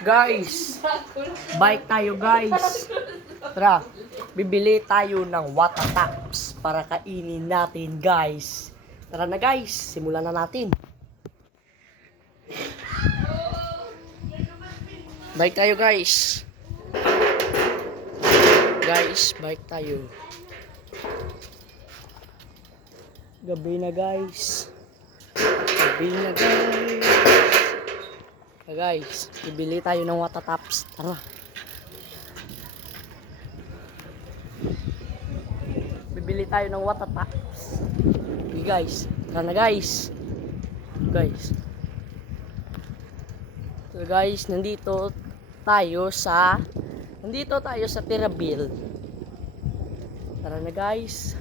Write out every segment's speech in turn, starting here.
Guys, bike tayo guys. Tara, bibili tayo ng Watataps para kainin natin guys. Tara na guys, simulan na natin. Bike tayo guys. Guys, bike tayo. Gabi na guys. Gabi na guys. Guys, bibili tayo ng Watataps. Tara. Bibili tayo ng Watataps. Okay guys, tara na guys. Guys. So guys, nandito tayo sa Tirabil. Tara na guys.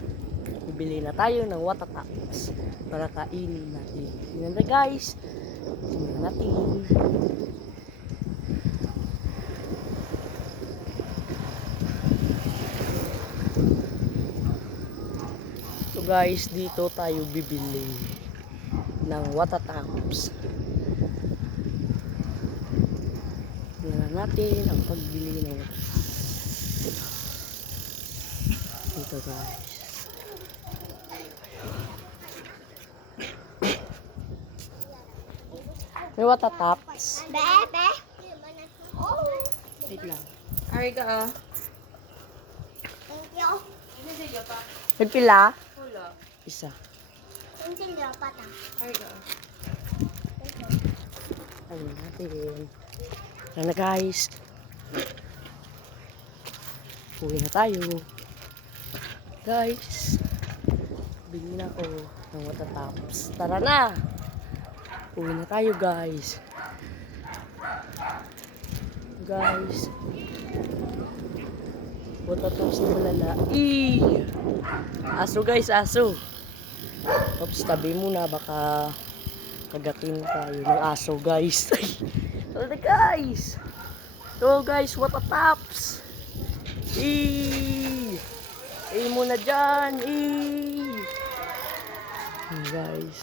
Bibili na tayo ng Watataps para kainin natin. Tingnan na guys. Tingnan natin. So guys, dito tayo bibili ng Watataps. Tingnan natin ang pagbili ng dito guys. May Watataps. Bebe. Wait lang. Ari ka Thank you. Nagpila? Wala. Isa. Thank you, pata. Ari ka Ayun natin. Tara na guys. Uwi na tayo. Guys. Bili na ako ng Watataps. Tara na. Uwi na tayo guys. Guys. Watataps na malala. Aso guys, aso. Oops, tabi muna. Baka kagatin tayo ng aso guys. Tara na guys. So guys, Watataps. Muna dyan. Guys.